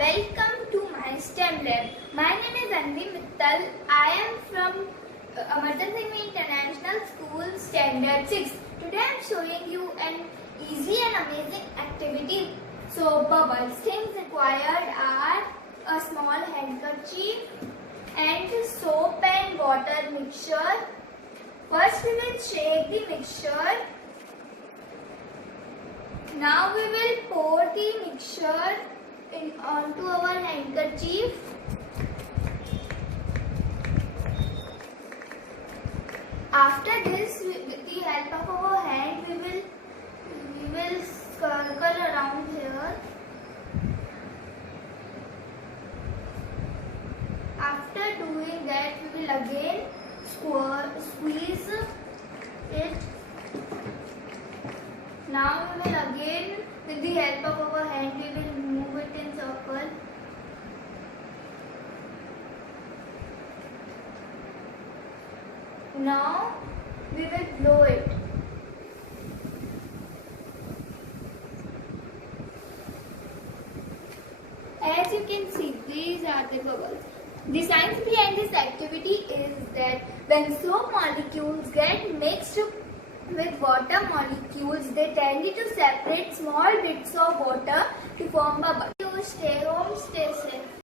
welcome to my STEM lab. My name is Anvi Mittal. I am from Amartya Singh International School Standard 6. Today I am showing you an easy and amazing activity. So bubbles. Things required are a small handkerchief and soap and water mixture. First we will shake the mixture. Now we will pour the mixture onto our handkerchief. After this, with the help of our hand, we will circle around here. After doing that, we will again squeeze it. Now we will again, with the help of our hand, we will move it in circle. Now we will blow it. As you can see, these are the bubbles. The science behind this activity is that when soap molecules get mixed with water molecules, they tend to separate small bits of water to form bubbles. Stay home, stay safe.